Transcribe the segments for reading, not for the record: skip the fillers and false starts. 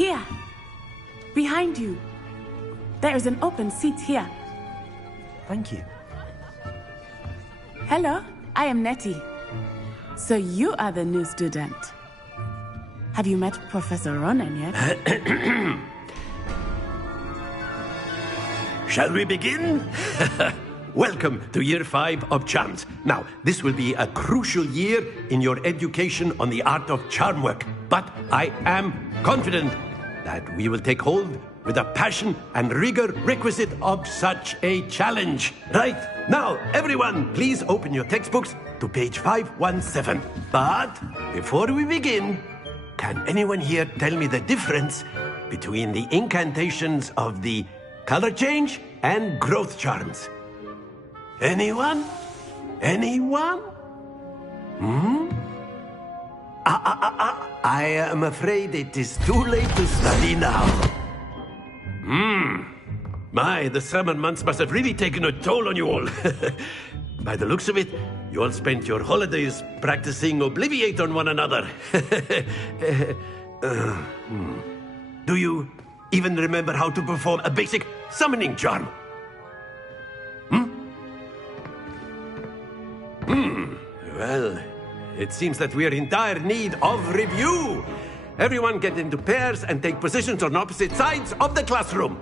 Here. Behind you. There is an open seat here. Thank you. Hello, I am Nettie. So you are the new student. Have you met Professor Ronan yet? Shall we begin? Welcome to Year 5 of Charms. Now, this will be a crucial year in your education on the art of charm work. But I am confident that we will take hold with the passion and rigor requisite of such a challenge. Right, now, everyone, please open your textbooks to page 517. But before we begin, can anyone here tell me the difference between the incantations of the color change and growth charms? Anyone? Anyone? I am afraid it is too late to study now. My, the summer months must have really taken a toll on you all. By the looks of it, you all spent your holidays practicing Obliviate on one another. Do you even remember how to perform a basic summoning charm? Well, it seems that we are in dire need of review. Everyone get into pairs and take positions on opposite sides of the classroom.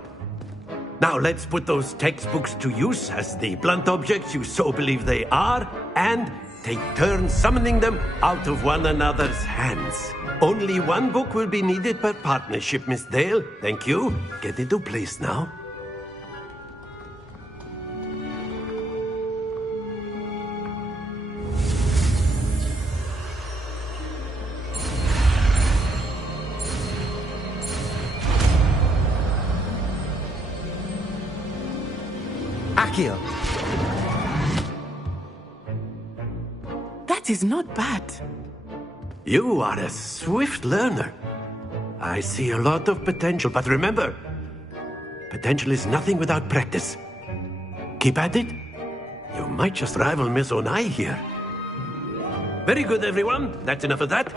Now let's put those textbooks to use as the blunt objects you so believe they are, and take turns summoning them out of one another's hands. Only one book will be needed per partnership, Miss Dale. Thank you. Get into place now. Akio. That is not bad. You are a swift learner. I see a lot of potential, but remember, potential is nothing without practice. Keep at it. You might just rival Miss Onai here. Very good, everyone. That's enough of that.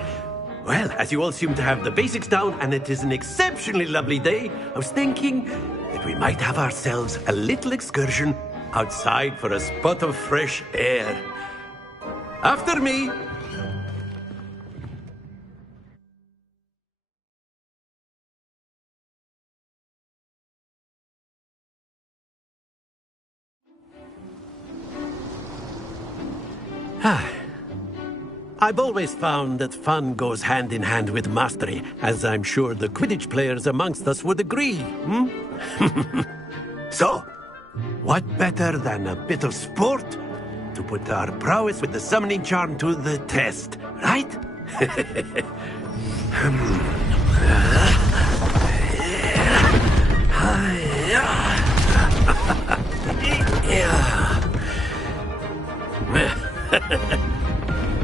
Well, as you all seem to have the basics down, and it is an exceptionally lovely day, I was thinking that we might have ourselves a little excursion outside for a spot of fresh air. After me. I've always found that fun goes hand in hand with mastery, as I'm sure the Quidditch players amongst us would agree. So, what better than a bit of sport to put our prowess with the summoning charm to the test, right?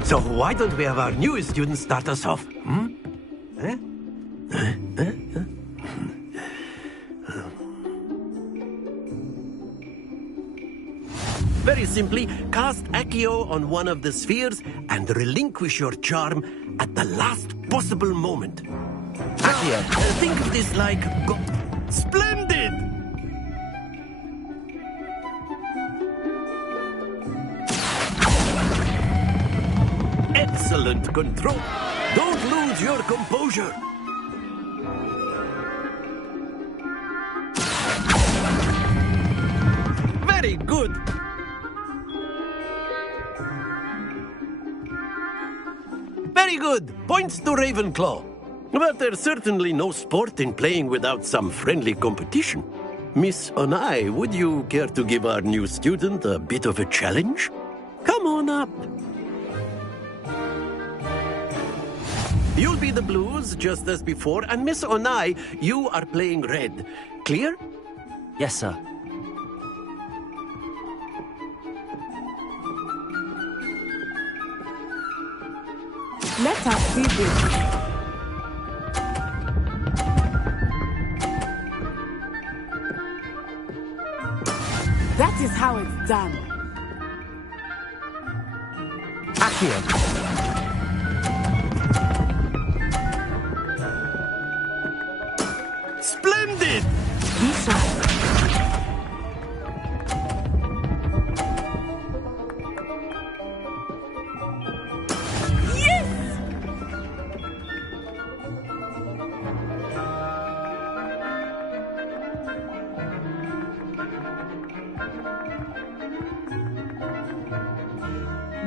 So why don't we have our newest student start us off? Very simply, cast Accio on one of the spheres and relinquish your charm at the last possible moment. Accio, think of this like... Splendid! Excellent control. Don't lose your composure. Very good. Very good. Points to Ravenclaw. But there's certainly no sport in playing without some friendly competition. Miss Onai, would you care to give our new student a bit of a challenge? Come on up. You'll be the blues, just as before, and Miss Onai, you are playing red. Clear? Yes, sir. Let us see this. That is how it's done. Accio.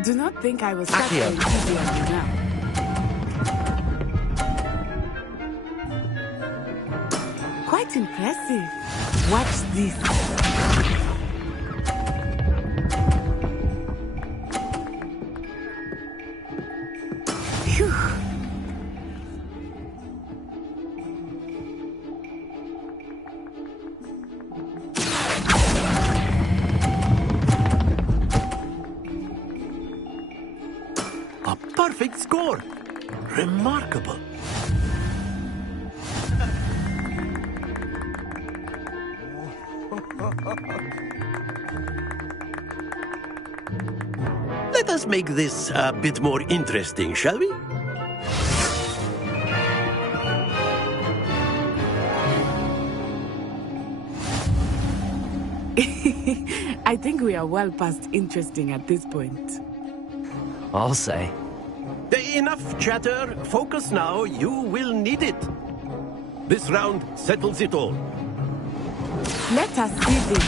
Do not think I will start Accio. going easy on you now. Quite impressive. Watch this. Phew. A perfect score. Remarkable. Let us make this a bit more interesting, shall we? I think we are well past interesting at this point. I'll say. Enough chatter. Focus now. You will need it. This round settles it all. Let us see this.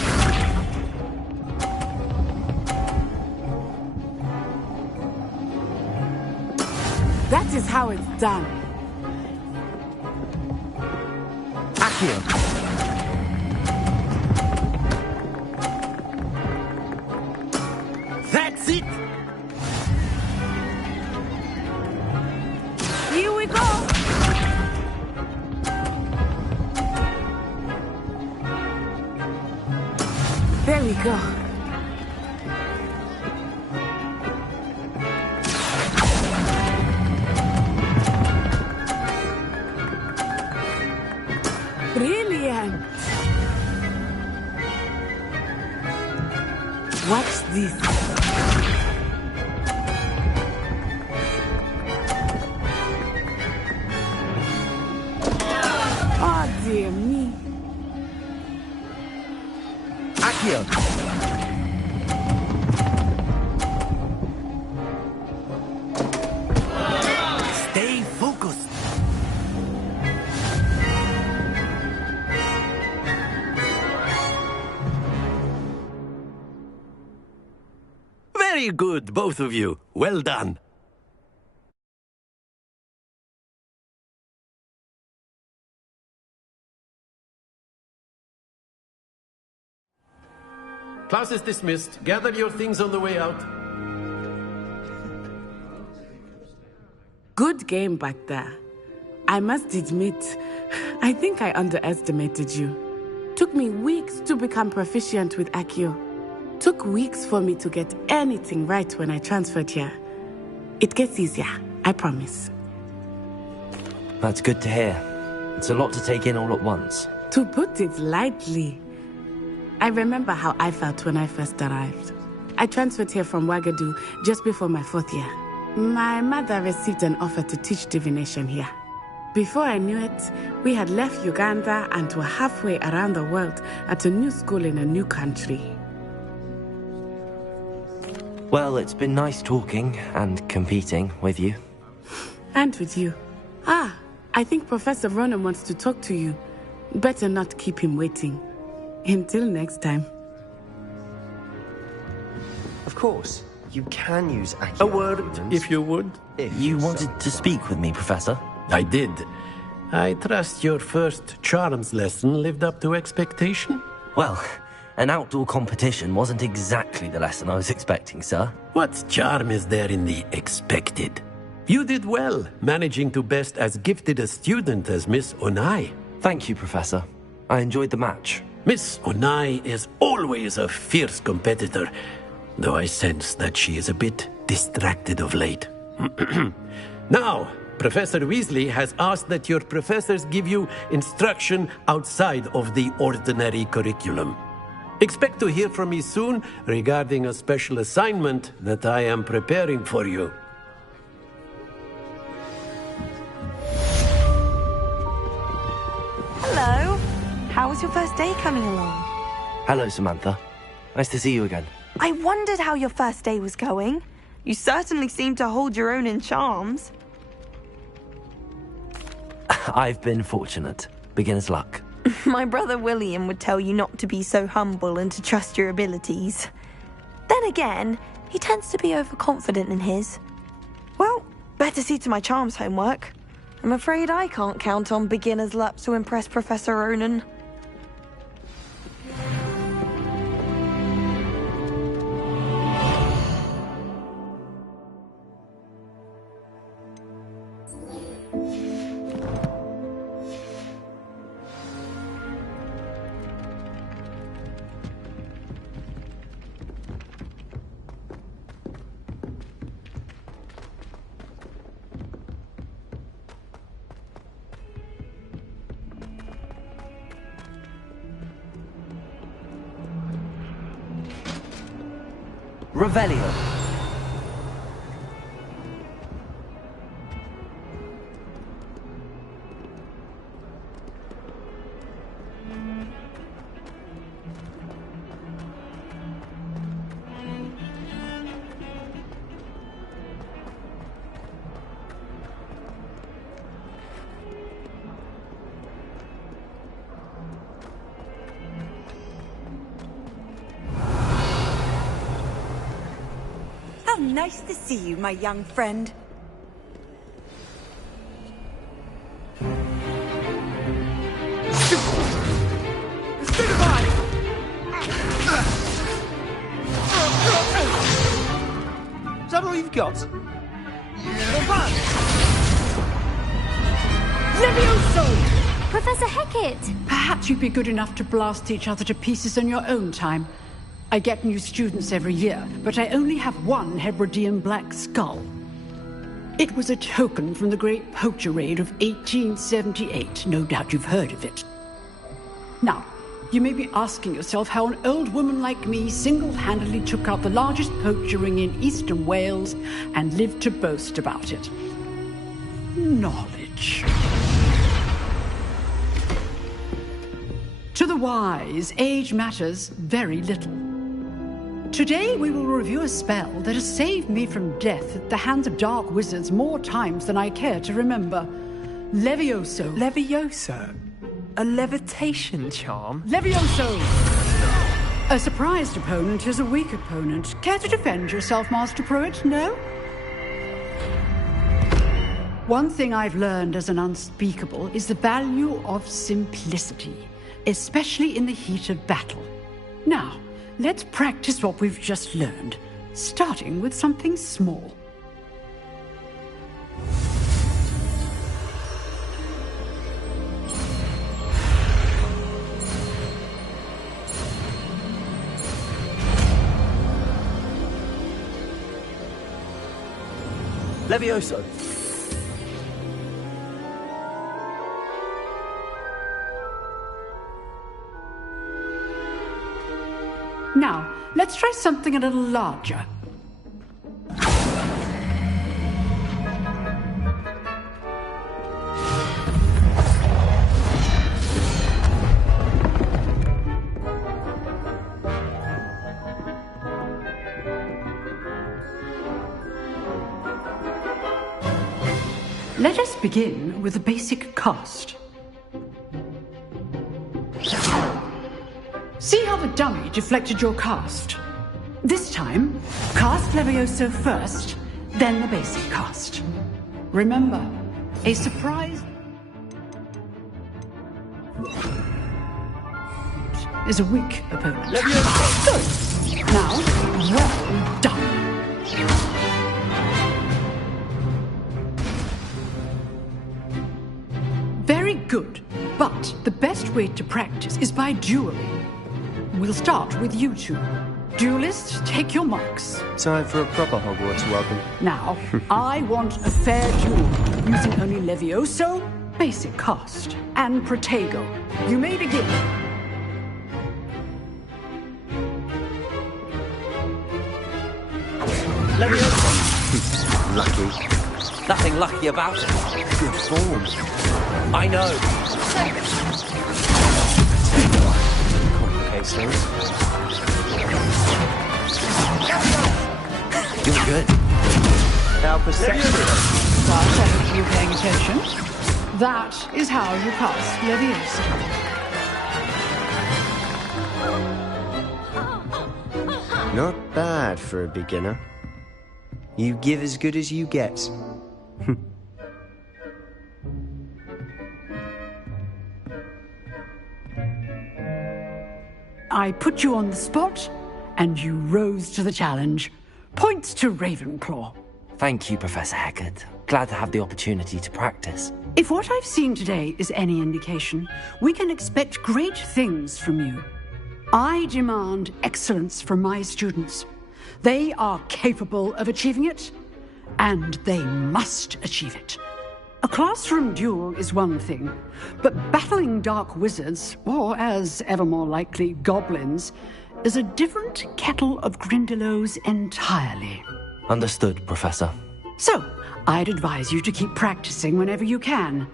That is how it's done. Accio. That's it. Here we go. There we go. Brilliant. Watch this. Oh, dear me. Accio. Stay focused. Very good, both of you. Well done. Class is dismissed. Gather your things on the way out. Good game back there. I must admit, I think I underestimated you. Took me weeks to become proficient with Accio. Took weeks for me to get anything right when I transferred here. It gets easier, I promise. That's good to hear. It's a lot to take in all at once. To put it lightly, I remember how I felt when I first arrived. I transferred here from Wagadu just before my 4th year. My mother received an offer to teach divination here. Before I knew it, we had left Uganda and were halfway around the world at a new school in a new country. Well, it's been nice talking and competing with you. And with you. Ah, I think Professor Ronan wants to talk to you. Better not keep him waiting. Until next time. Of course, you can use Accio. A word, if you would. You wanted to speak with me, Professor? I did. I trust your first charms lesson lived up to expectation? Well, an outdoor competition wasn't exactly the lesson I was expecting, sir. What charm is there in the expected? You did well, managing to best as gifted a student as Miss Onai. Thank you, Professor. I enjoyed the match. Miss Onai is always a fierce competitor, though I sense that she is a bit distracted of late. Now, Professor Weasley has asked that your professors give you instruction outside of the ordinary curriculum. Expect to hear from me soon regarding a special assignment that I am preparing for you. Hello. How was your first day coming along? Hello, Samantha. Nice to see you again. I wondered how your first day was going. You certainly seem to hold your own in charms. I've been fortunate. Beginner's luck. My brother William would tell you not to be so humble and to trust your abilities. Then again, He tends to be overconfident in his. Well, better see to my charms homework. I'm afraid I can't count on beginner's luck to impress Professor Ronan. Revelio. How nice to see you, my young friend. Is that all you've got? Levioso! Professor Hecat! Perhaps you'd be good enough to blast each other to pieces in your own time. I get new students every year, but I only have one Hebridean black skull. It was a token from the Great Poacher Raid of 1878. No doubt you've heard of it. Now, you may be asking yourself how an old woman like me single-handedly took out the largest poacher ring in eastern Wales and lived to boast about it. Knowledge. To the wise, age matters very little. Today we will review a spell that has saved me from death at the hands of dark wizards more times than I care to remember. Levioso. Levioso? A levitation charm? Levioso! A surprised opponent is a weak opponent. Care to defend yourself, Master Pruitt? No? One thing I've learned as an unspeakable is the value of simplicity, especially in the heat of battle. Now, let's practice what we've just learned, starting with something small. Levioso. Now, let's try something a little larger. Let us begin with a basic cast. See how the dummy deflected your cast? This time, cast Levioso first, then the basic cast. Remember, a surprise is a weak opponent. Levioso! Good. Now, well done. Very good, but the best way to practice is by dueling. We'll start with you two. Duelists, take your marks. Time for a proper Hogwarts welcome. Now, I want a fair duel, using only Levioso, basic cast, and Protego. You may begin. Levioso. Lucky. Nothing lucky about it. Good form. I know. Complicates things. You're good. Now perception. Class, I hope you're paying attention. That is how you cast Levioso. Not bad for a beginner. You give as good as you get. I put you on the spot, and you rose to the challenge. Points to Ravenclaw. Thank you, Professor Hecat. Glad to have the opportunity to practice. If what I've seen today is any indication, we can expect great things from you. I demand excellence from my students. They are capable of achieving it, and they must achieve it. A classroom duel is one thing, but battling dark wizards, or as ever more likely, goblins, is a different kettle of Grindylows entirely. Understood, Professor. So, I'd advise you to keep practicing whenever you can.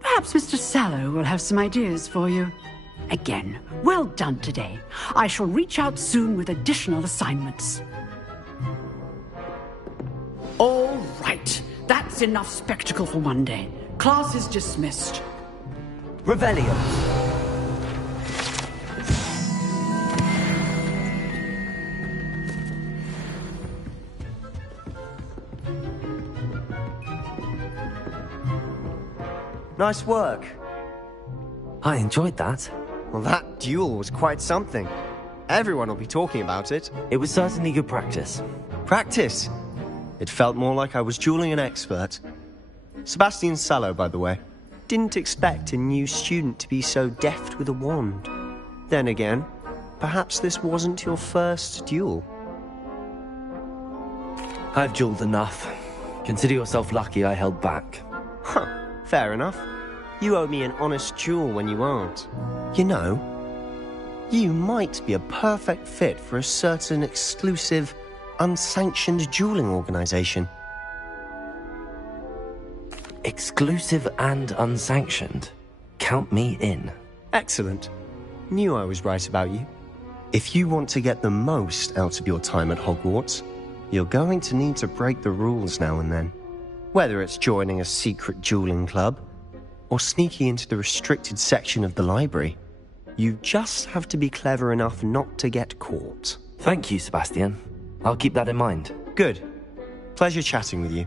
Perhaps Mr. Sallow will have some ideas for you. Again, well done today. I shall reach out soon with additional assignments. All right. That's enough spectacle for one day. Class is dismissed. Revelio. Nice work. I enjoyed that. Well, that duel was quite something. Everyone will be talking about it. It was certainly good practice. Practice? It felt more like I was dueling an expert. Sebastian Sallow, by the way. Didn't expect a new student to be so deft with a wand. Then again, perhaps this wasn't your first duel. I've dueled enough. Consider yourself lucky I held back. Huh, fair enough. You owe me an honest duel when you aren't. You know, you might be a perfect fit for a certain exclusive, unsanctioned dueling organization. Exclusive and unsanctioned. Count me in. Excellent. Knew I was right about you. If you want to get the most out of your time at Hogwarts, you're going to need to break the rules now and then. Whether it's joining a secret dueling club, or sneaking into the restricted section of the library, you just have to be clever enough not to get caught. Thank you, Sebastian. I'll keep that in mind. Good. Pleasure chatting with you.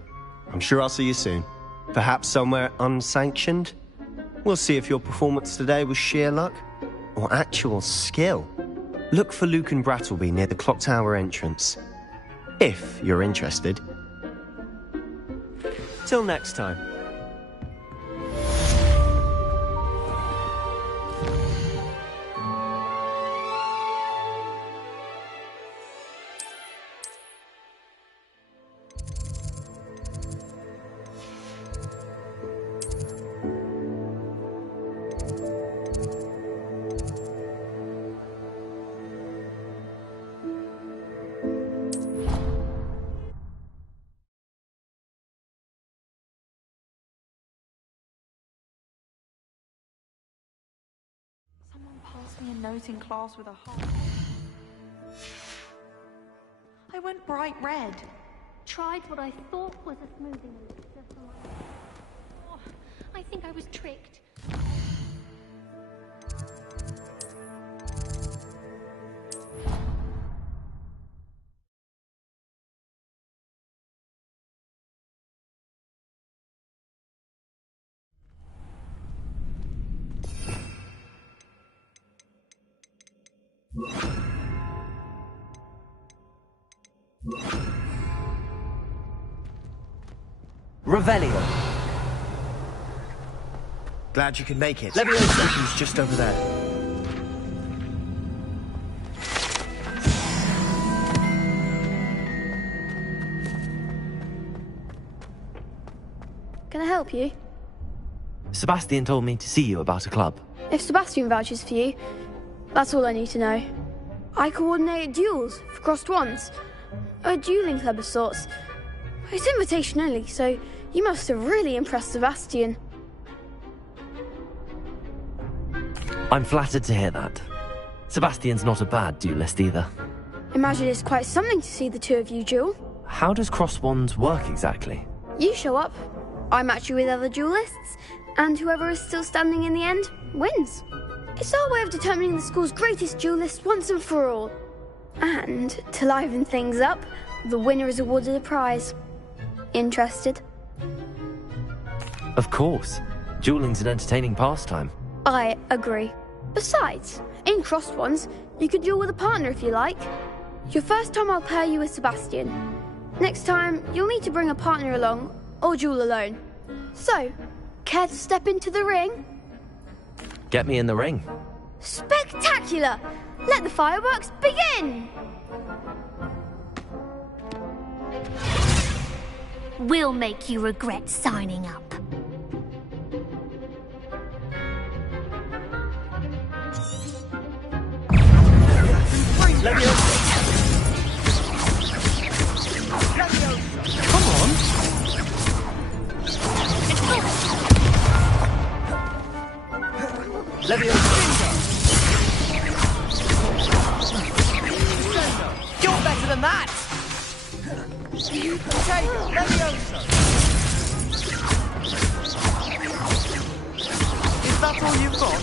I'm sure I'll see you soon. Perhaps somewhere unsanctioned? We'll see if your performance today was sheer luck or actual skill. Look for Luke and Brattleby near the clock tower entrance. If you're interested. Till next time. Passed me a note in class with a heart. I went bright red. Tried what I thought was a smoothing elixir for my... Oh, I think I was tricked. Revelio. Glad you could make it. Leviosa's just over there. Can I help you? Sebastian told me to see you about a club. If Sebastian vouches for you, that's all I need to know. I coordinate duels for crossed wands. A dueling club of sorts. It's invitation only, so you must have really impressed Sebastian. I'm flattered to hear that. Sebastian's not a bad duelist either. Imagine it's quite something to see the two of you duel. How does cross wands work exactly? You show up, I match you with other duelists, and whoever is still standing in the end wins. It's our way of determining the school's greatest duelist once and for all. And to liven things up, the winner is awarded a prize. Interested? Of course. Dueling's an entertaining pastime. I agree. Besides, in crossed ones, you could duel with a partner if you like. Your first time I'll pair you with Sebastian. Next time, you'll need to bring a partner along, or duel alone. So, care to step into the ring? Get me in the ring. Spectacular! Let the fireworks begin! We'll make you regret signing up. Come on! You're better than that! Is that all you've got?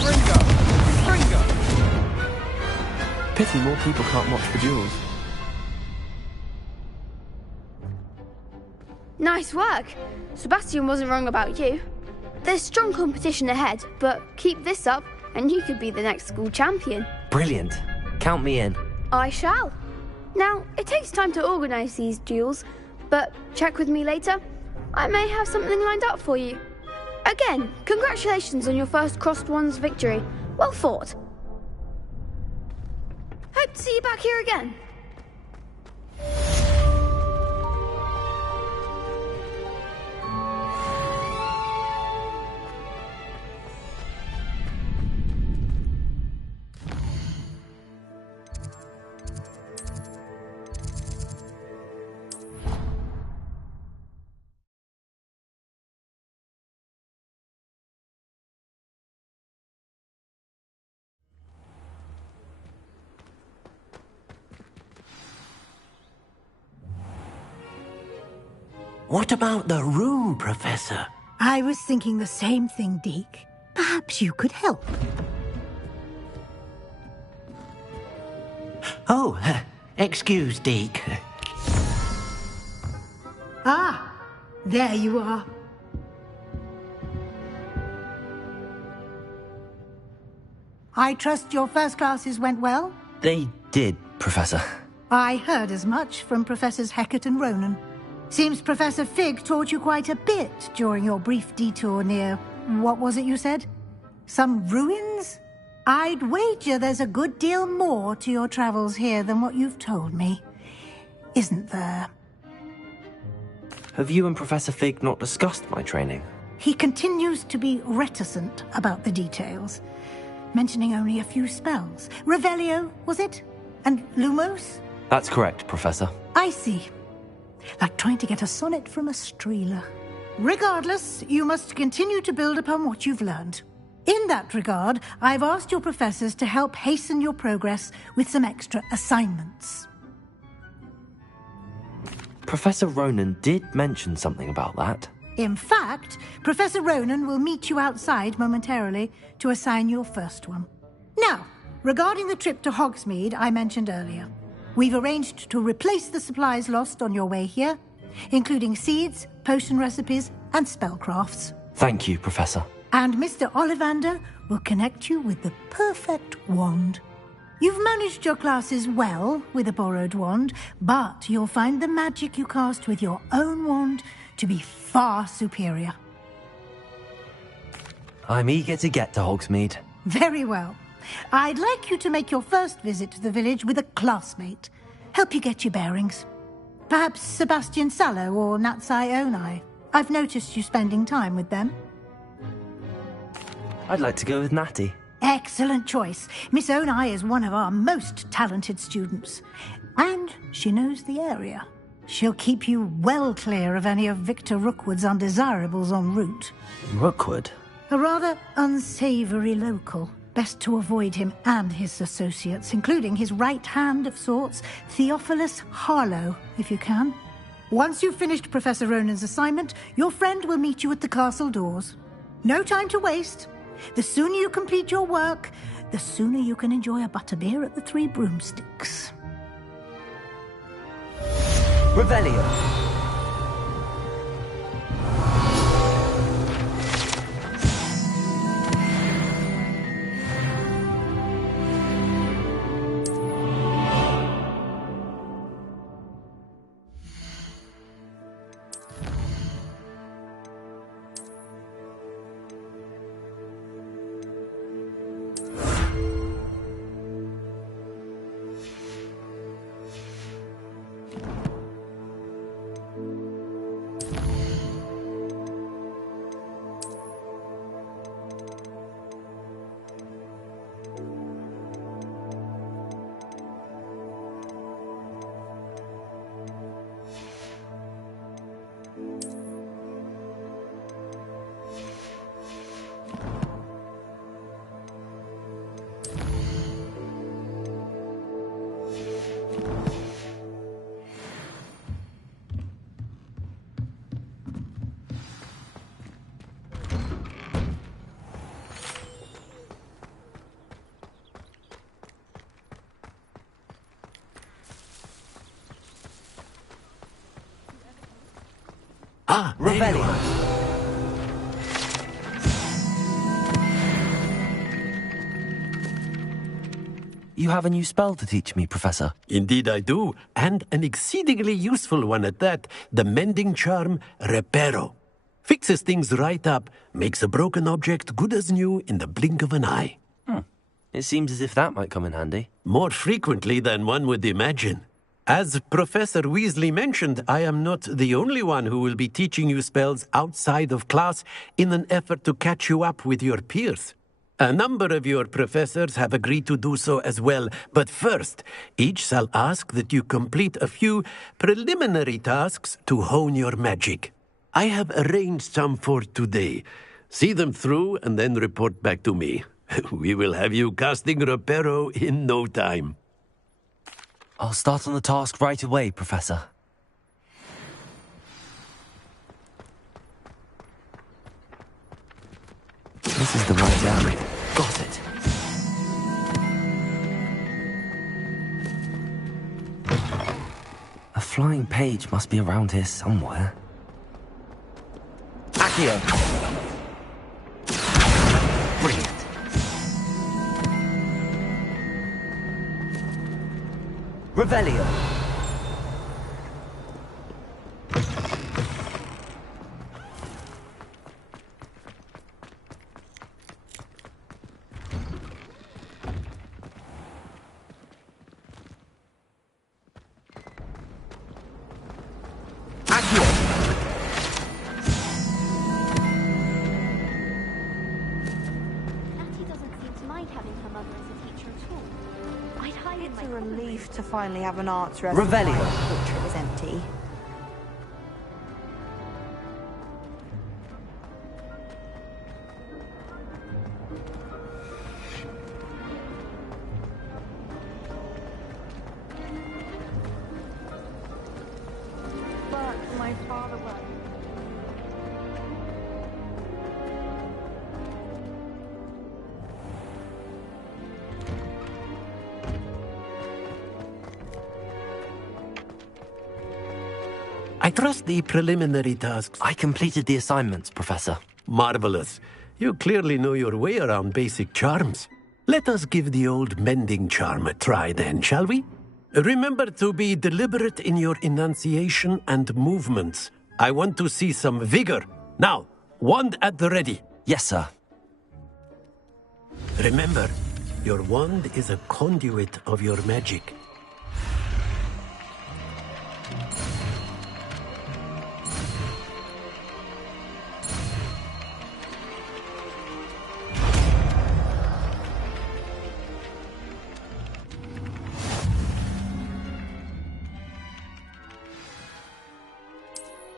Bringo! Pity more people can't watch the duels. Nice work. Sebastian wasn't wrong about you. There's strong competition ahead, but keep this up and you could be the next school champion. Brilliant. Count me in. I shall. Now, it takes time to organise these duels, but check with me later. I may have something lined up for you. Again, congratulations on your first Crossed Ones victory. Well fought. Hope to see you back here again. What about the room, Professor? I was thinking the same thing, Deke. Perhaps you could help. Oh, excuse, Deke. Ah, there you are. I trust your first classes went well? They did, Professor. I heard as much from Professors Hecat and Ronan. Seems Professor Fig taught you quite a bit during your brief detour near... what was it you said? Some ruins? I'd wager there's a good deal more to your travels here than what you've told me. Isn't there? Have you and Professor Fig not discussed my training? He continues to be reticent about the details, mentioning only a few spells. Revelio, was it? And Lumos? That's correct, Professor. I see. Like trying to get a sonnet from a streeler. Regardless, you must continue to build upon what you've learned. In that regard, I've asked your professors to help hasten your progress with some extra assignments. Professor Ronan did mention something about that. In fact, Professor Ronan will meet you outside momentarily to assign your first one. Now, regarding the trip to Hogsmeade I mentioned earlier, we've arranged to replace the supplies lost on your way here, including seeds, potion recipes, and spellcrafts. Thank you, Professor. And Mr. Ollivander will connect you with the perfect wand. You've managed your classes well with a borrowed wand, but you'll find the magic you cast with your own wand to be far superior. I'm eager to get to Hogsmeade. Very well. I'd like you to make your first visit to the village with a classmate. Help you get your bearings. Perhaps Sebastian Sallow or Natsai Onai. I've noticed you spending time with them. I'd like to go with Natty. Excellent choice. Miss Onai is one of our most talented students. And she knows the area. She'll keep you well clear of any of Victor Rookwood's undesirables en route. Rookwood? A rather unsavoury local. Best to avoid him and his associates, including his right hand of sorts, Theophilus Harlow, if you can. Once you've finished Professor Ronan's assignment, your friend will meet you at the castle doors. No time to waste. The sooner you complete your work, the sooner you can enjoy a butterbeer at the Three Broomsticks. Revelio. Ah, Revelio. You have a new spell to teach me, Professor. Indeed I do, and an exceedingly useful one at that. The mending charm, Reparo. Fixes things right up, makes a broken object good as new in the blink of an eye. It seems as if that might come in handy. More frequently than one would imagine. As Professor Weasley mentioned, I am not the only one who will be teaching you spells outside of class in an effort to catch you up with your peers. A number of your professors have agreed to do so as well, but first, each shall ask that you complete a few preliminary tasks to hone your magic. I have arranged some for today. See them through and then report back to me. We will have you casting Reparo in no time. I'll start on the task right away, Professor. This is the right area. Got it. A flying page must be around here somewhere. Accio. Brilliant. Revelio. It's a relief to finally have an arts rest. Revelio. Which was empty. But my father won't. I trust the preliminary tasks. I completed the assignments, Professor. Marvelous. You clearly know your way around basic charms. Let us give the old mending charm a try then, shall we? Remember to be deliberate in your enunciation and movements. I want to see some vigor. Now, wand at the ready. Yes, sir. Remember, your wand is a conduit of your magic.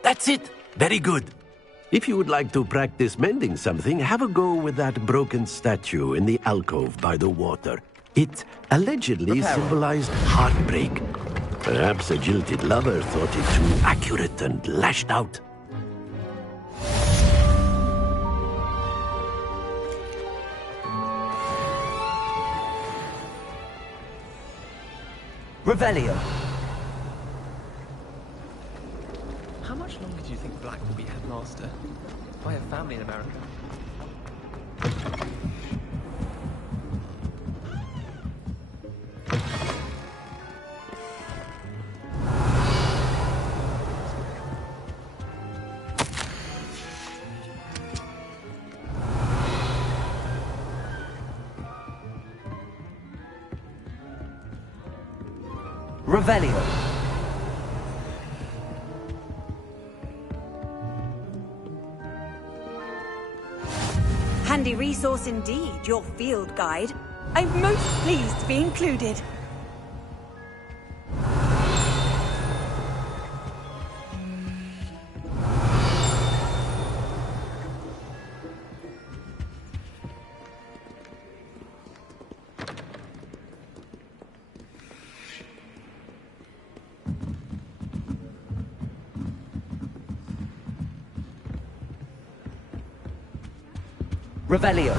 That's it. Very good. If you would like to practice mending something, have a go with that broken statue in the alcove by the water. It allegedly symbolized heartbreak. Perhaps a jilted lover thought it too accurate and lashed out. Revelio. How much longer do you think Black will be headmaster? I have family in America. Revelio. Handy resource indeed, your field guide. I'm most pleased to be included. Revelio.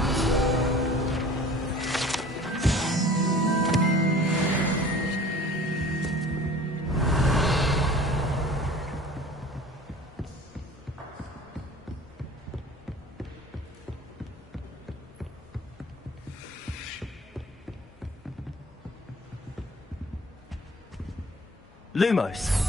Lumos.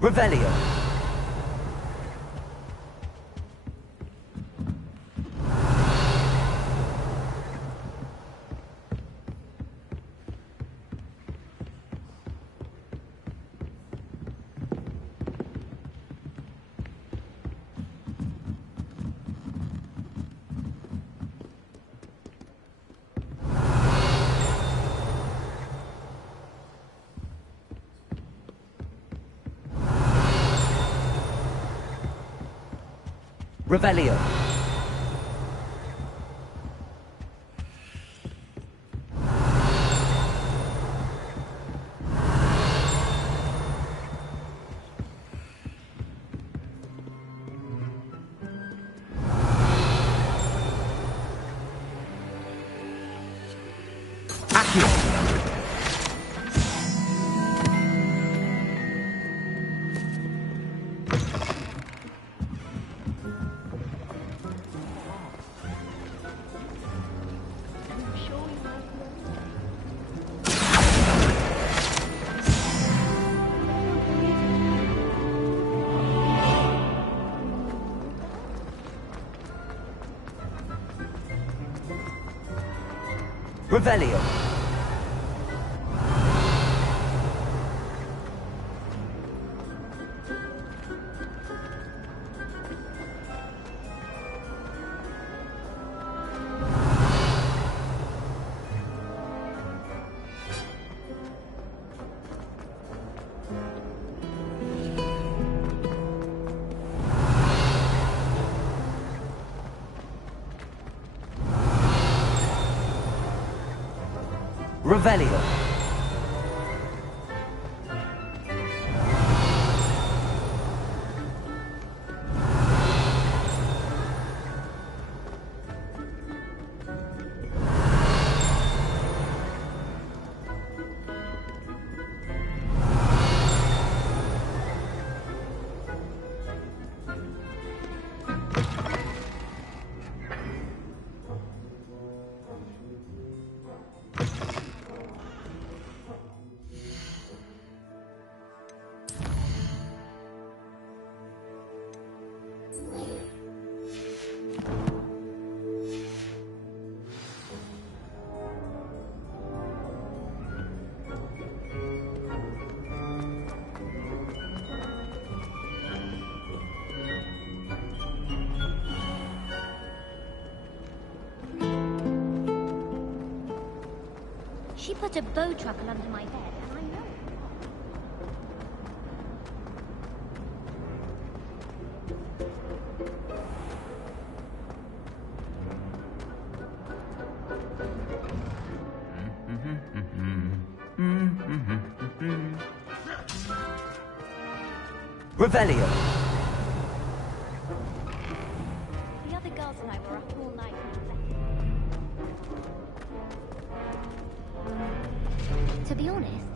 Revelio. Revelio. Here. Revelio. Revelio. She put a bow truckle under my bed, and I know. Revelio. The other girls and I were up all night. To be honest,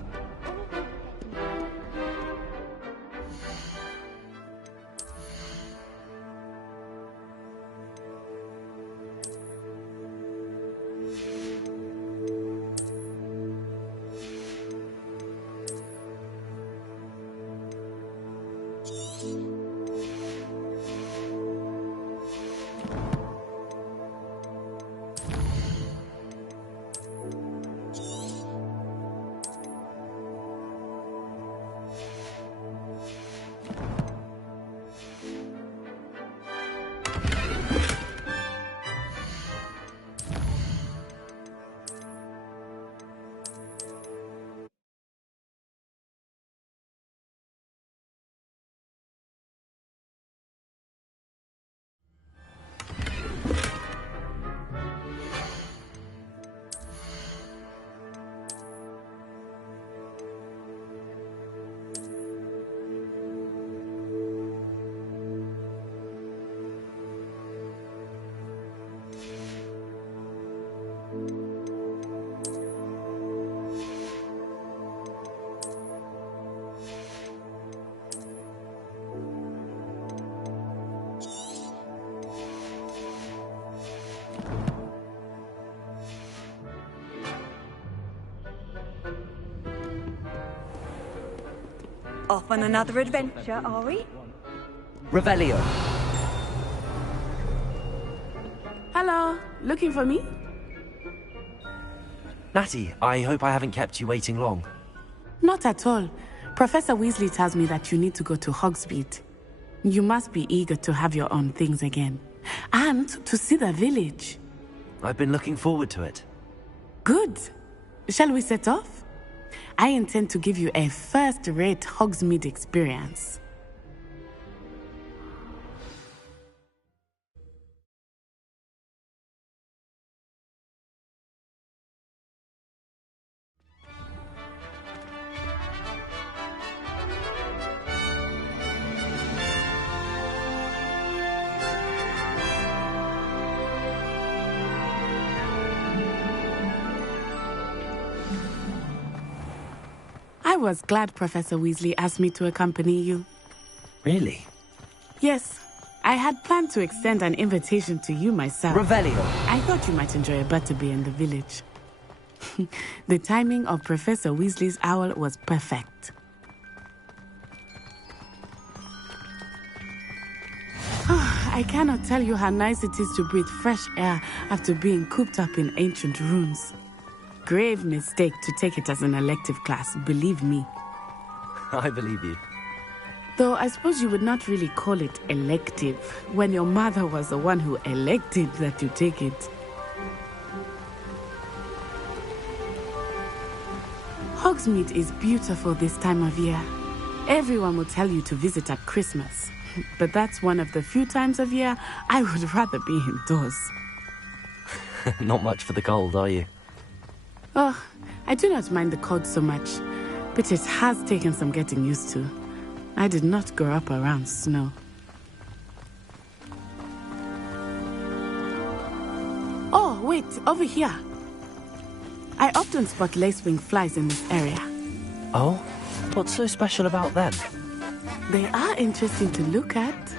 Off on another adventure, are we? Revelio. Hello, looking for me? Natty, I hope I haven't kept you waiting long. Not at all. Professor Weasley tells me that you need to go to Hogsmeade. You must be eager to have your own things again. And to see the village. I've been looking forward to it. Good. Shall we set off? I intend to give you a first-rate Hogsmeade experience. was glad Professor Weasley asked me to accompany you. Really? Yes. I had planned to extend an invitation to you myself. Revelio. I thought you might enjoy a butterbeer in the village. The timing of Professor Weasley's owl was perfect. I cannot tell you how nice it is to breathe fresh air after being cooped up in ancient rooms. Grave mistake to take it as an elective class, believe me. I believe you. Though I suppose you would not really call it elective when your mother was the one who elected that you take it. Hogsmeade is beautiful this time of year. Everyone will tell you to visit at Christmas. But that's one of the few times of year I would rather be indoors. Not much for the cold, are you? Oh, I do not mind the cold so much, but it has taken some getting used to. I did not grow up around snow. Oh, wait, over here. I often spot lacewing flies in this area. Oh? What's so special about them? They are interesting to look at,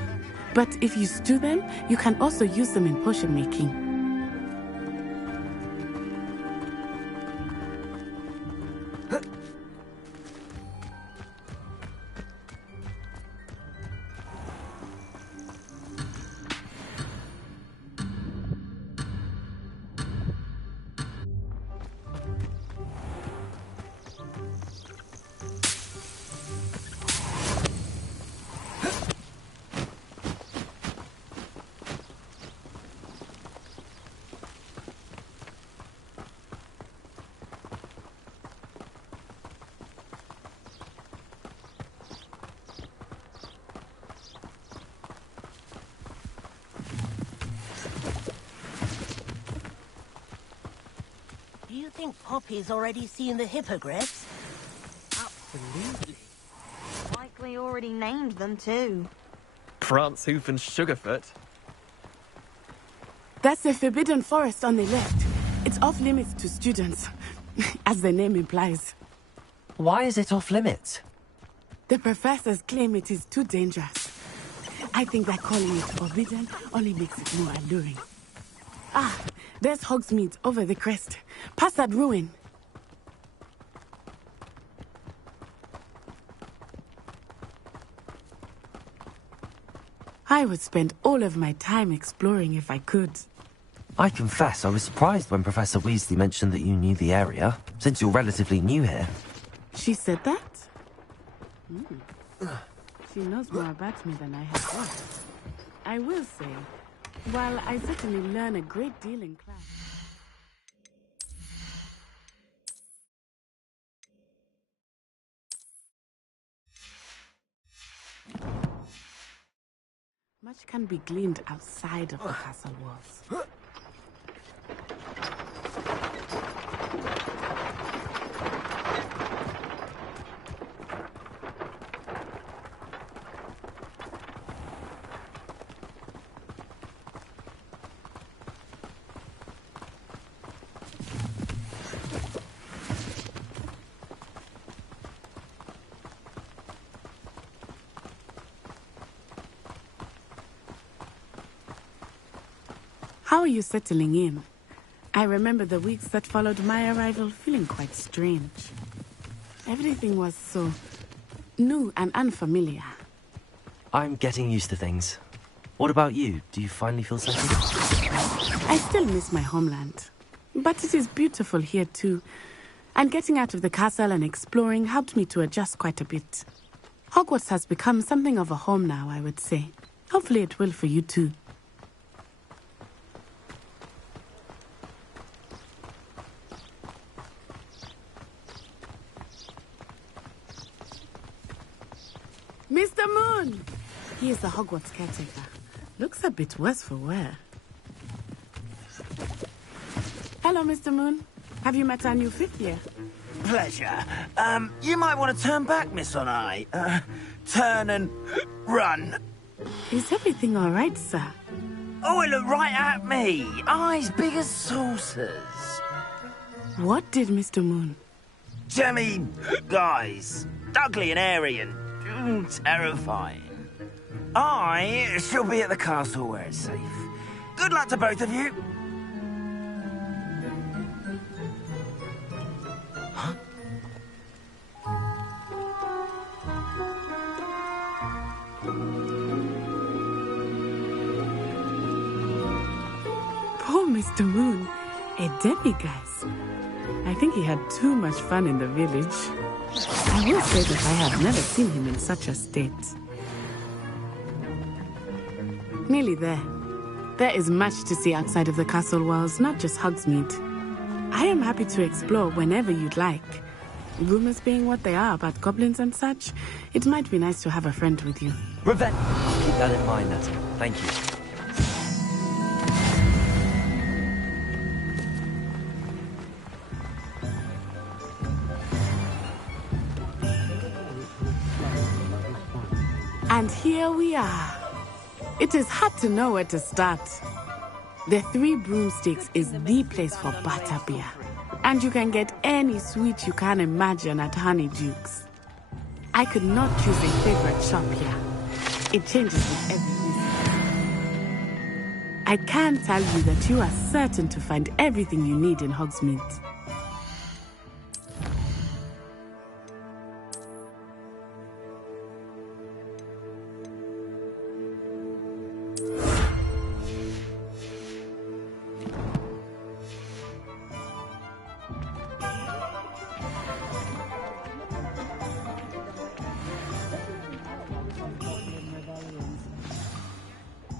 but if you stew them, you can also use them in potion making. Do you think Poppy's already seen the hippogriffs? Absolutely. Likely already named them too. Prancehoof and Sugarfoot. That's the Forbidden Forest on the left. It's off limits to students, as the name implies. Why is it off limits? The professors claim it is too dangerous. I think that calling it forbidden only makes it more alluring. Ah, there's Hogsmeade over the crest. Past that ruin. I would spend all of my time exploring if I could. I confess I was surprised when Professor Weasley mentioned that you knew the area, since you're relatively new here. She said that? She knows more about me than I have thought. I will say, while I certainly learn a great deal in class. Much can be gleaned outside of the castle walls. How are you settling in? I remember the weeks that followed my arrival feeling quite strange. Everything was so new and unfamiliar. I'm getting used to things. What about you? Do you finally feel settled? I still miss my homeland. But it is beautiful here too. And getting out of the castle and exploring helped me to adjust quite a bit. Hogwarts has become something of a home now, I would say. Hopefully it will for you too. Mr. Moon! He is the Hogwarts caretaker. Looks a bit worse for wear. Hello, Mr. Moon. Have you met our new fifth year? Pleasure. You might want to turn back, Miss Onai. Turn and run. Is everything all right, sir? Oh, it looked right at me. Eyes big as saucers. What did Mr. Moon? Jemmy guys. Ugly and airy and terrifying. I shall be at the castle where it's safe. Good luck to both of you. Poor Mr. Moon, a demiguise. I think he had too much fun in the village. I will say that I have never seen him in such a state. Nearly there. There is much to see outside of the castle walls, not just Hogsmeade. I am happy to explore whenever you'd like. Rumors being what they are about goblins and such, it might be nice to have a friend with you. Revenge. Keep that in mind, Nat. Thank you. And here we are. It is hard to know where to start. The Three Broomsticks is the place for butterbeer. And you can get any sweet you can imagine at Honeydukes. I could not choose a favorite shop here. It changes with every visit. I can tell you that you are certain to find everything you need in Hogsmeade.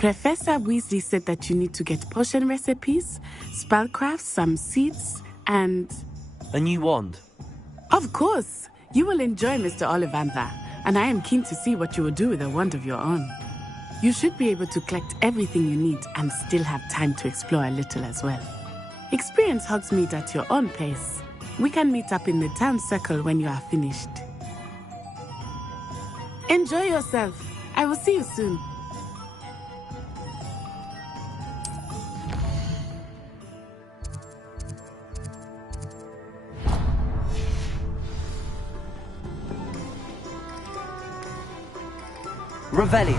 Professor Weasley said that you need to get potion recipes, spellcrafts, some seeds, and... A new wand? Of course! You will enjoy Mr. Ollivander, and I am keen to see what you will do with a wand of your own. You should be able to collect everything you need and still have time to explore a little as well. Experience Hogsmeade at your own pace. We can meet up in the town circle when you are finished. Enjoy yourself. I will see you soon. Revelio.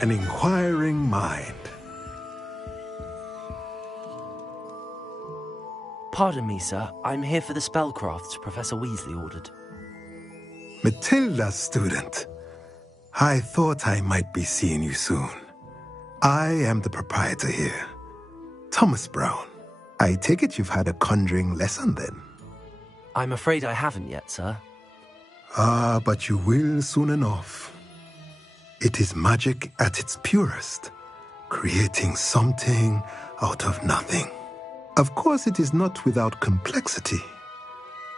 An inquiring mind. Pardon me, sir. I'm here for the spellcrafts Professor Weasley ordered. Matilda's student. I thought I might be seeing you soon. I am the proprietor here, Thomas Brown. I take it you've had a conjuring lesson then? I'm afraid I haven't yet, sir. Ah, but you will soon enough. It is magic at its purest, creating something out of nothing. Of course, it is not without complexity,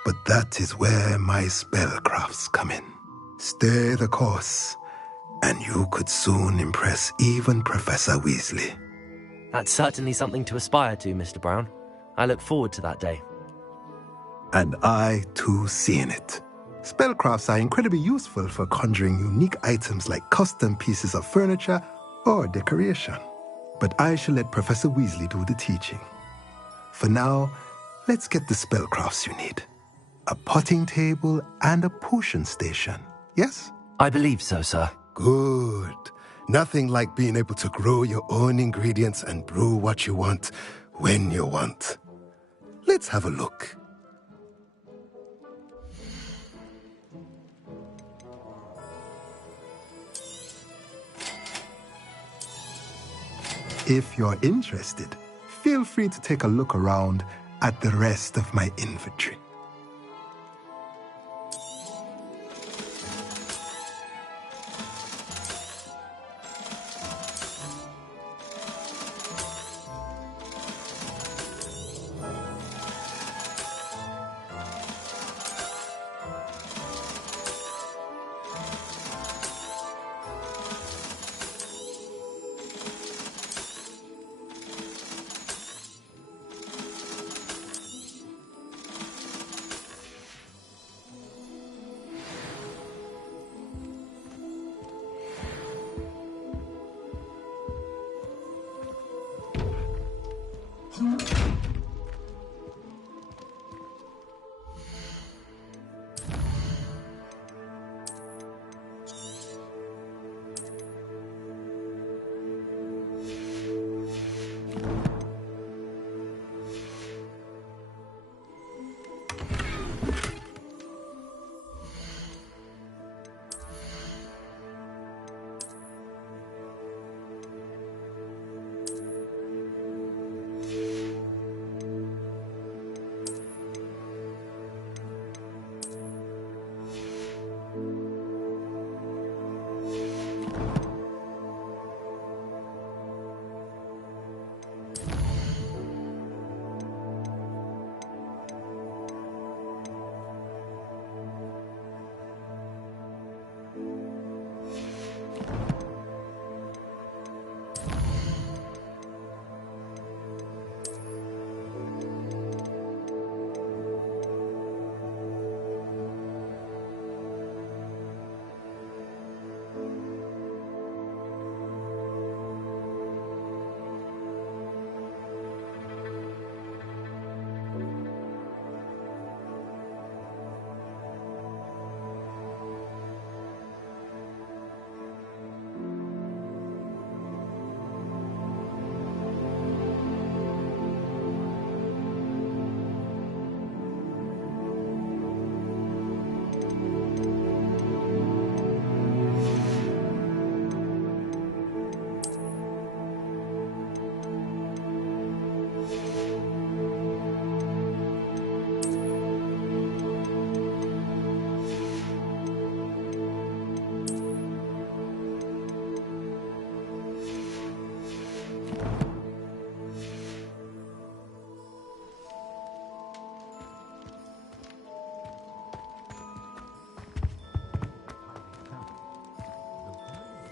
but that is where my spellcrafts come in. Stay the course, and you could soon impress even Professor Weasley. That's certainly something to aspire to, Mr. Brown. I look forward to that day. And I, too, seeing it. Spellcrafts are incredibly useful for conjuring unique items like custom pieces of furniture or decoration. But I shall let Professor Weasley do the teaching. For now, let's get the spellcrafts you need. A potting table and a potion station, yes? I believe so, sir. Good. Nothing like being able to grow your own ingredients and brew what you want when you want. Let's have a look. If you're interested, feel free to take a look around at the rest of my inventory.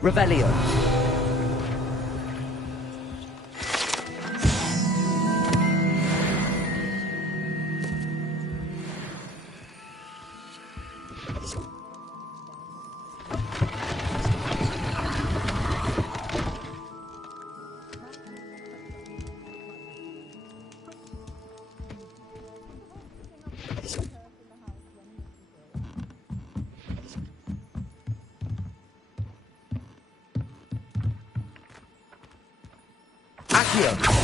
Revelio. Accio.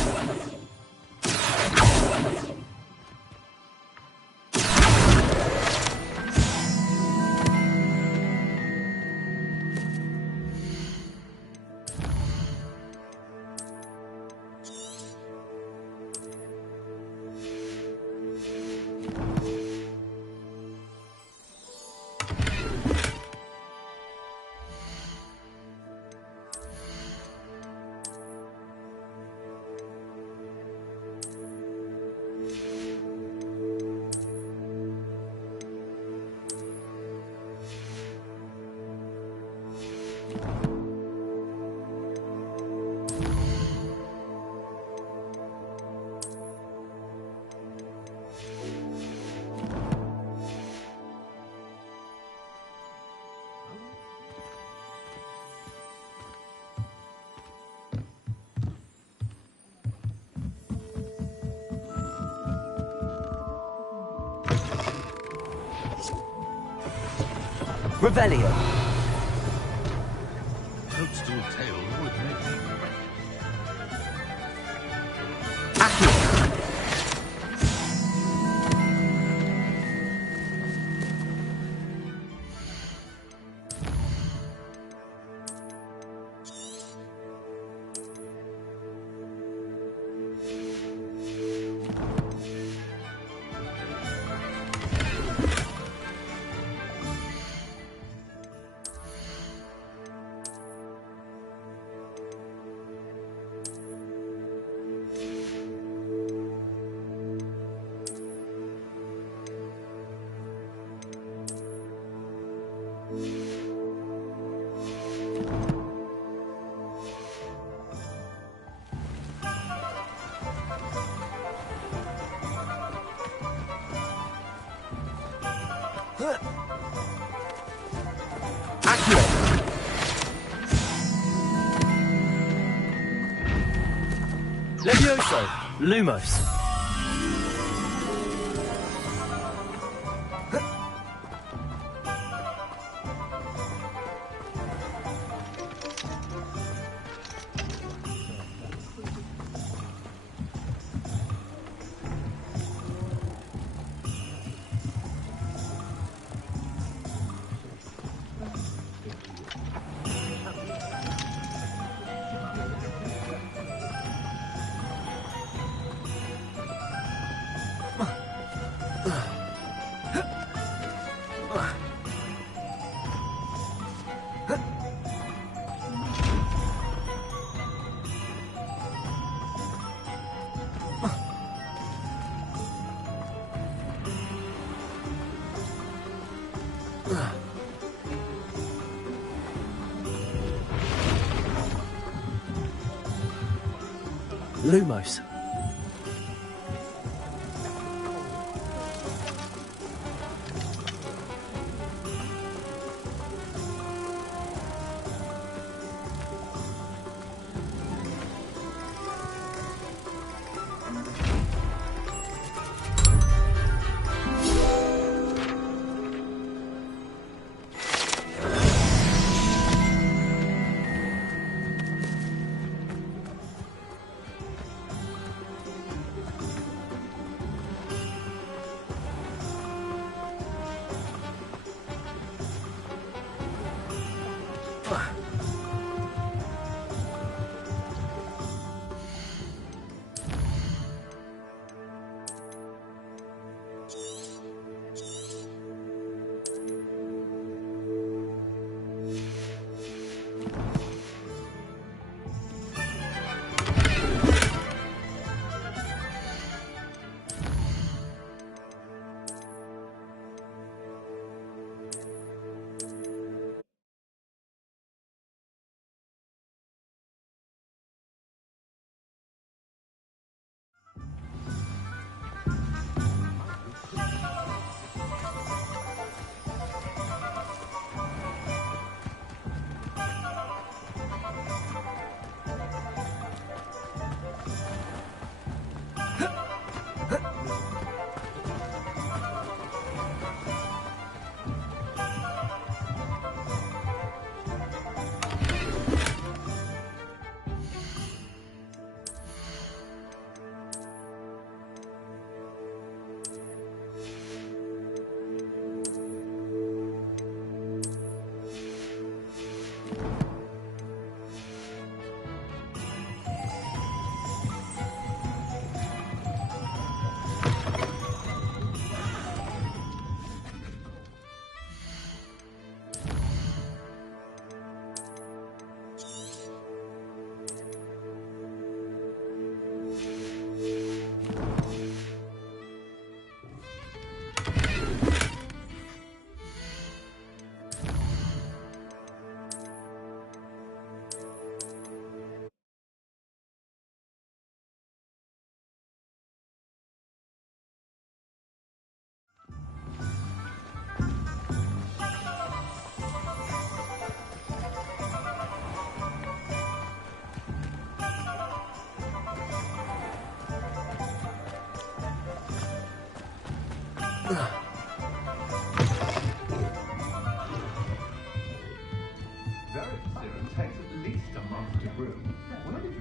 Revelio. Toadstool tail would make me Accio. Accio. Levioso. Lumos. Lumos.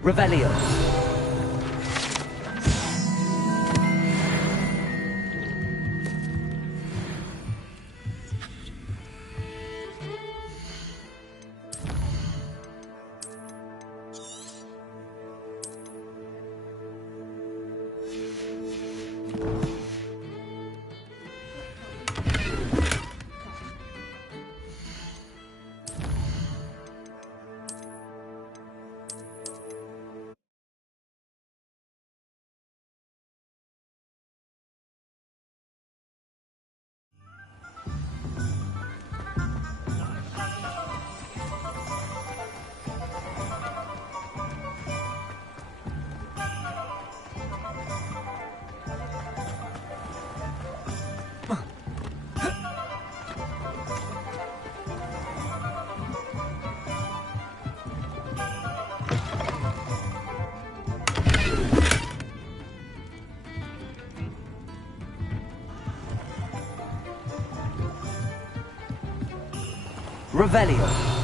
Revelio. Revelio.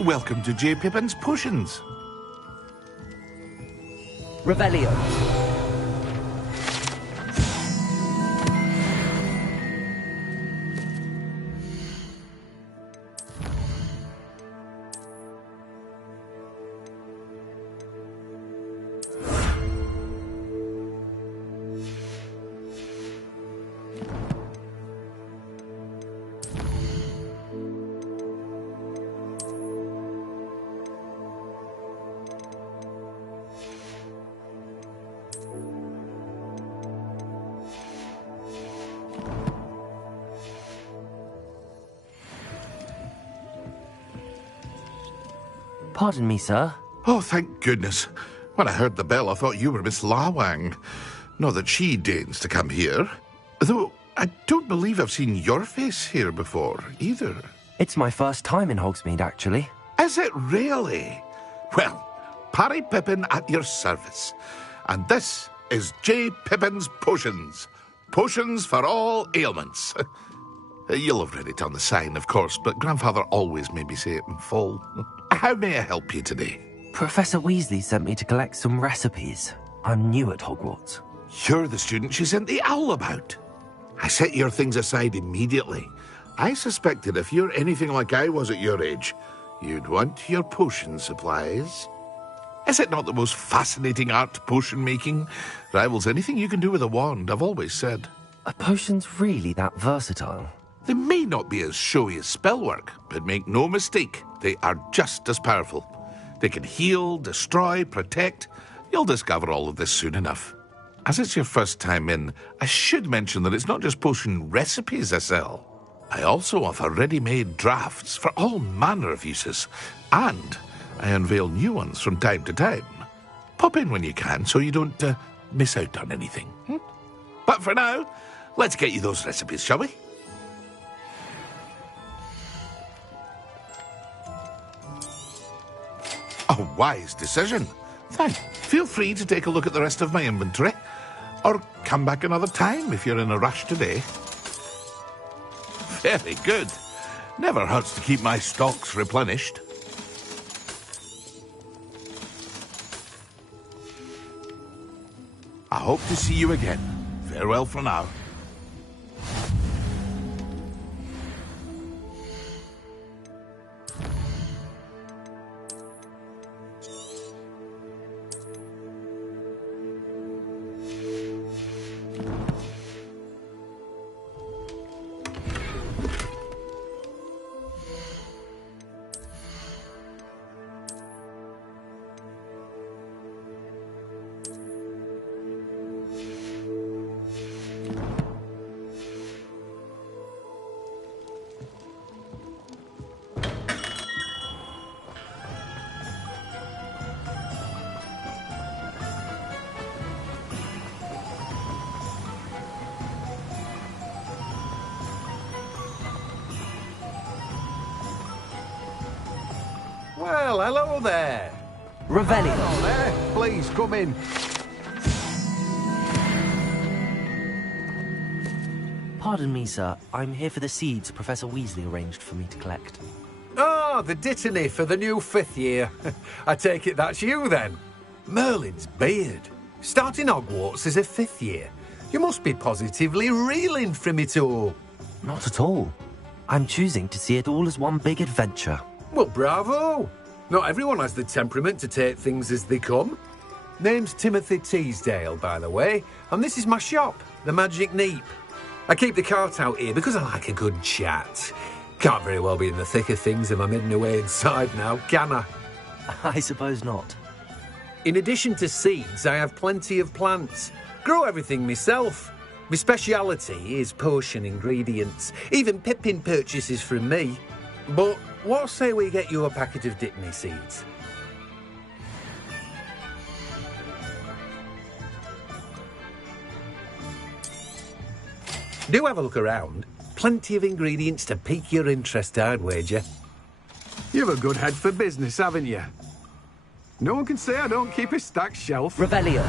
Welcome to J. Pippin's Potions. Revelio. Pardon me, sir. Oh, thank goodness. When I heard the bell, I thought you were Miss Lawang. Not that she deigns to come here. Though I don't believe I've seen your face here before, either. It's my first time in Hogsmeade, actually. Is it really? Well, Parry Pippin at your service. And this is J. Pippin's Potions. Potions for all ailments. You'll have read it on the sign, of course, but Grandfather always made me say it in full. How may I help you today? Professor Weasley sent me to collect some recipes. I'm new at Hogwarts. You're the student she sent the owl about. I set your things aside immediately. I suspected if you're anything like I was at your age, you'd want your potion supplies. Is it not the most fascinating art, potion making? Rivals anything you can do with a wand, I've always said. Are potions really that versatile? They may not be as showy as spellwork, but make no mistake, they are just as powerful. They can heal, destroy, protect. You'll discover all of this soon enough. As it's your first time in, I should mention that it's not just potion recipes I sell. I also offer ready-made drafts for all manner of uses, and I unveil new ones from time to time. Pop in when you can so you don't miss out on anything. But for now, let's get you those recipes, shall we? A wise decision. Thanks. Feel free to take a look at the rest of my inventory. Or come back another time if you're in a rush today. Very good. Never hurts to keep my stocks replenished. I hope to see you again. Farewell for now. Well, hello there. Revelio. Hello there. Please, come in. Pardon me, sir. I'm here for the seeds Professor Weasley arranged for me to collect. Oh, the dittany for the new 5th year. I take it that's you, then. Merlin's beard. Starting Hogwarts as a 5th year. You must be positively reeling from it all. Not at all. I'm choosing to see it all as one big adventure. Well, bravo. Not everyone has the temperament to take things as they come. Name's Timothy Teasdale, by the way, and this is my shop, the Magic Neep. I keep the cart out here because I like a good chat. Can't very well be in the thick of things if I'm hidden away inside now, can I? I suppose not. In addition to seeds, I have plenty of plants. Grow everything myself. My speciality is potion ingredients. Even Pippin purchases from me. But what say we get you a packet of Dittany seeds? Do have a look around. Plenty of ingredients to pique your interest, I'd wager. You've a good head for business, haven't you? No one can say I don't keep a stacked shelf. Revelio.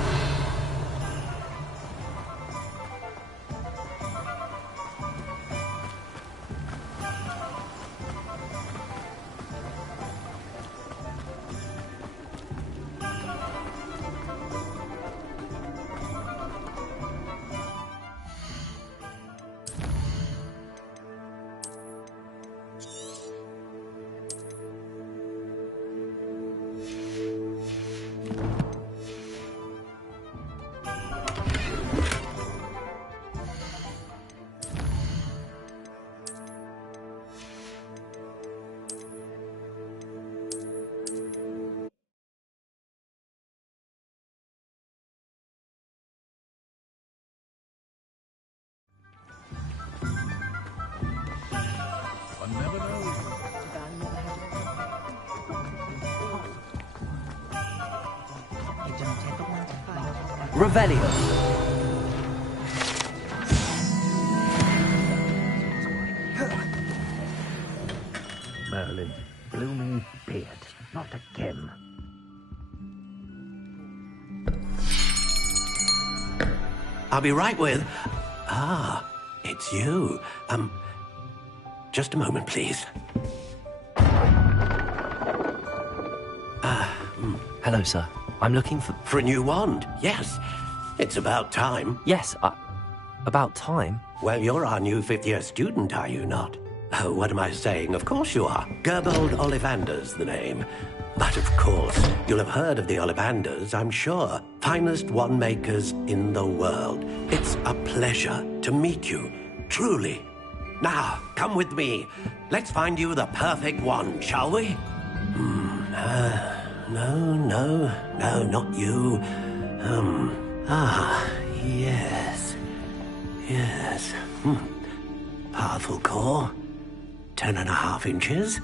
Revelio. Merlin, blooming beard. Not again. I'll be right with... Ah, it's you. Just a moment, please. Hello, sir. I'm looking for... For a new wand, yes. It's about time. Yes, about time? Well, you're our new fifth-year student, are you not? Oh, what am I saying? Of course you are. Gerbold Ollivander's the name. But of course, you'll have heard of the Ollivanders, I'm sure. Finest wand makers in the world. It's a pleasure to meet you, truly. Now, come with me. Let's find you the perfect wand, shall we? No, not you. Yes. Powerful core. 10.5 inches.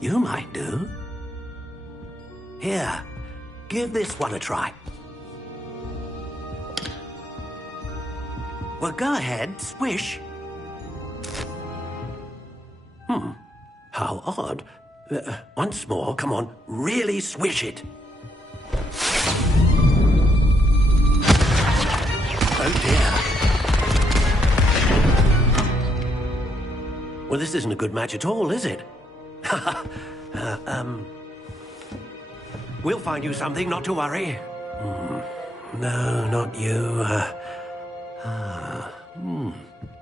You might do. Here, give this one a try. Well, go ahead, swish. How odd. Once more, come on, really swish it. Oh dear. Well, this isn't a good match at all, is it? We'll find you something, not to worry. No, not you.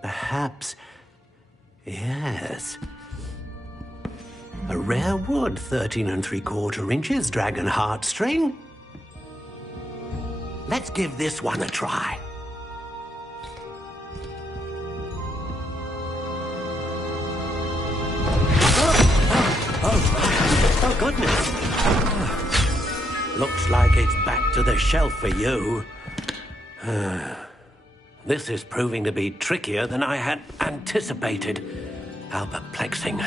Perhaps... Yes. A rare wood, 13 3/4 inches, dragon heartstring. Let's give this one a try. Oh, goodness. Looks like it's back to the shelf for you. This is proving to be trickier than I had anticipated. How perplexing.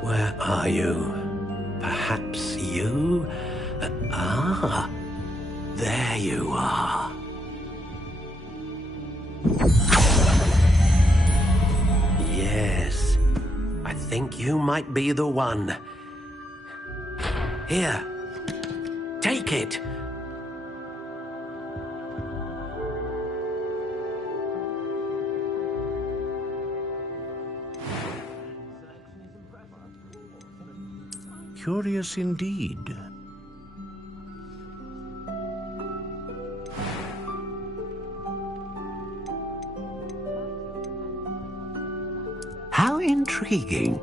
Where are you? Perhaps you? There you are. Yes, I think you might be the one. Here, take it. Curious indeed. How intriguing.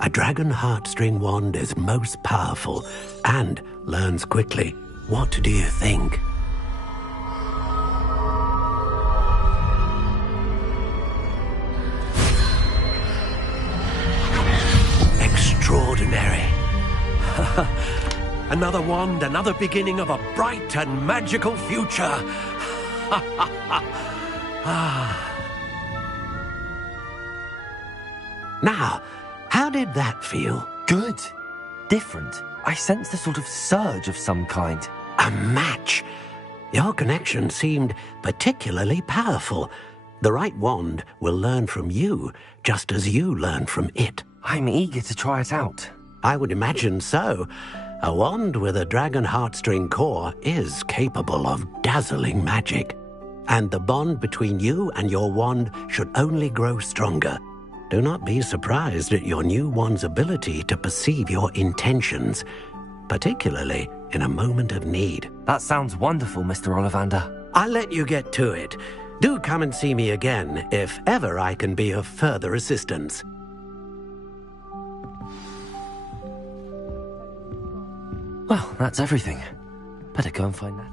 A dragon heartstring wand is most powerful and learns quickly. What do you think? Extraordinary. Another wand, another beginning of a bright and magical future. Now, how did that feel? Good. Different. I sensed a sort of surge of some kind. A match. Your connection seemed particularly powerful. The right wand will learn from you, just as you learn from it. I'm eager to try it out. I would imagine so. A wand with a dragon heartstring core is capable of dazzling magic. And the bond between you and your wand should only grow stronger. Do not be surprised at your new wand's ability to perceive your intentions, particularly in a moment of need. That sounds wonderful, Mr. Ollivander. I'll let you get to it. Do come and see me again if ever I can be of further assistance. Well, that's everything. Better go and find that.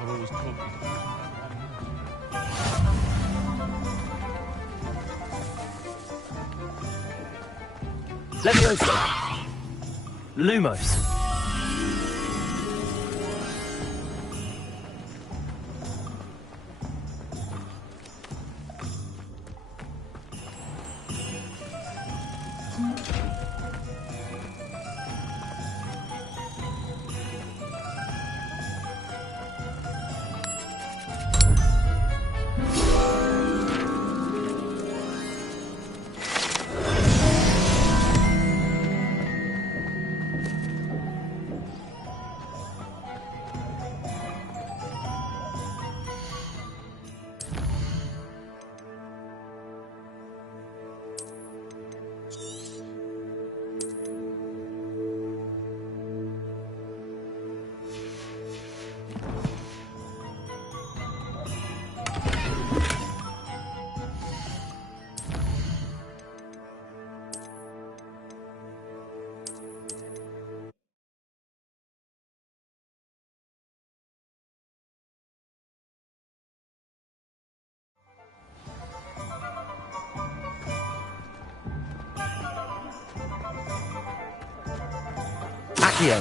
father always told me. Levioso. Lumos. Accio.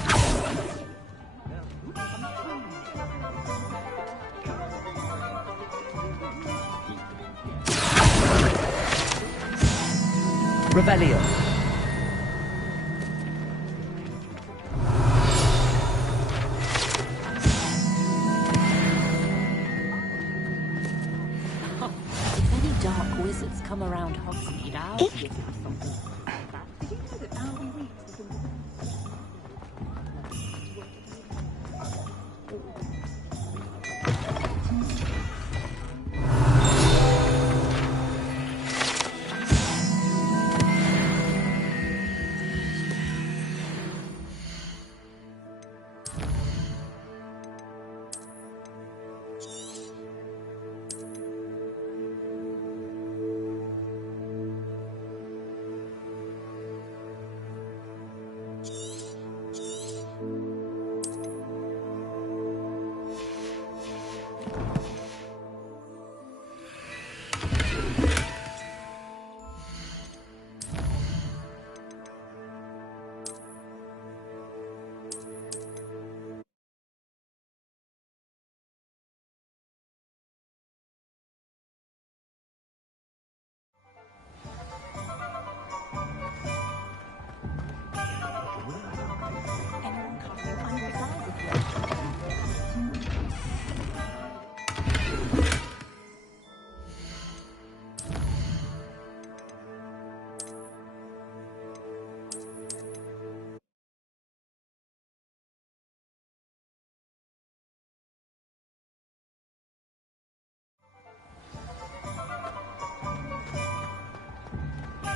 Revelio. If any dark wizards come around Hogsmeade, I'll give you something. Did you know that Alvin Weeks is in the...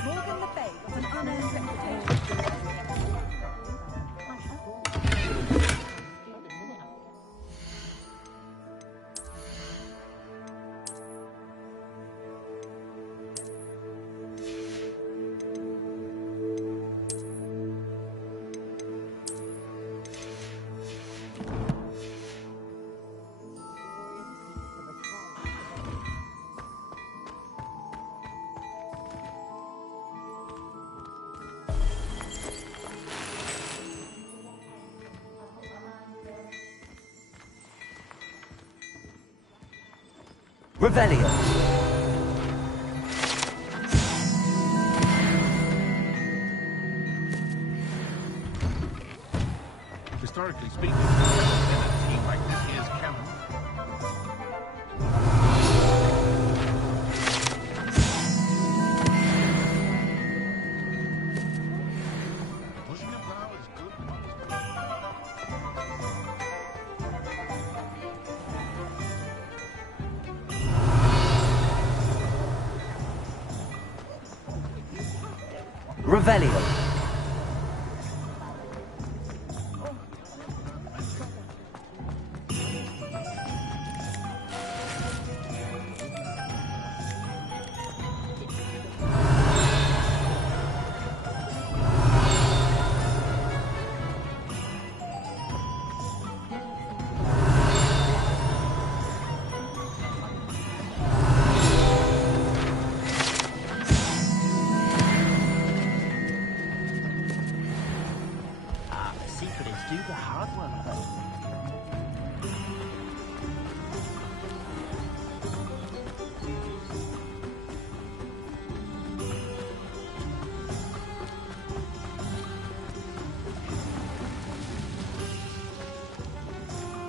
Morgan Le Fay got an unearned reputation. Revelio. Historically speaking, in a team like this year's canon. Pushing a plow is good. Revelio.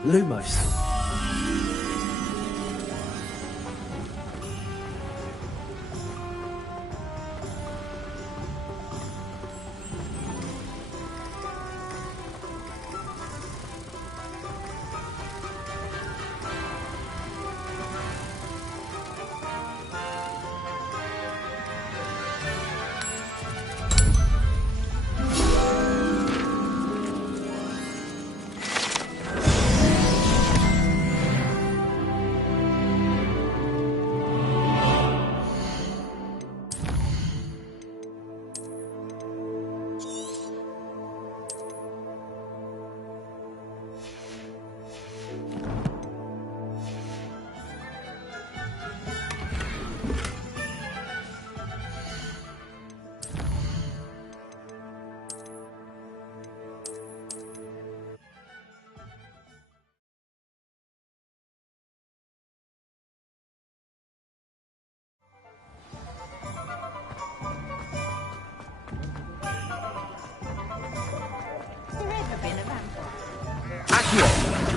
Lumos. Has there ever been a vampire? Accio.